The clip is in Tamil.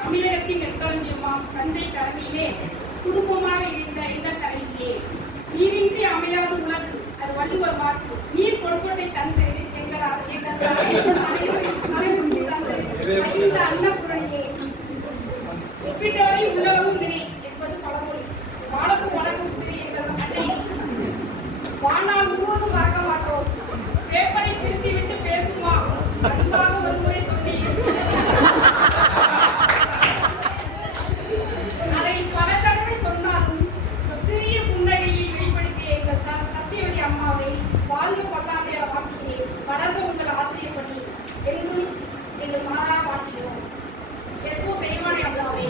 தமிழகத்தின் நெற்களஞ்சியமாம் தஞ்சை கரணியிலே குடும்பமாக இருந்த இந்த கரையிலே நீரின்றி அமையாத உலகு அது வள்ளுவர் மாற்று நீர் கொடுக்கோட்டை தந்து எங்கள் அன்னபுரணியே ஒப்பிட்டவரை உள்ளளவும் நினை என்பது பழமொழி. வாழக்கும் வளர்க்கும் திரு எங்கள் அன்னை வாழ்நாள் முழுவதும் மறக்க மாட்டோம். பேப்பரை திருப்பிவிட்டு பேசுமா அன்பாக ஒரு முறை சொன்னேன். அதை பல தடவை சொன்னாலும் சிறிய புன்னகையை வெளிப்படுத்திய எங்கள் சத்தியவதி அம்மாவை வாழ்ந்த பல்லாண்டியால் வாழ்த்துகிறேன். வளர்ந்த உங்கள் ஆசிரியப்படி என்றும் எங்கள் மாதா வாழ்த்துகிறோம். எஸ்ஓ தெய்வானை அம்மாவை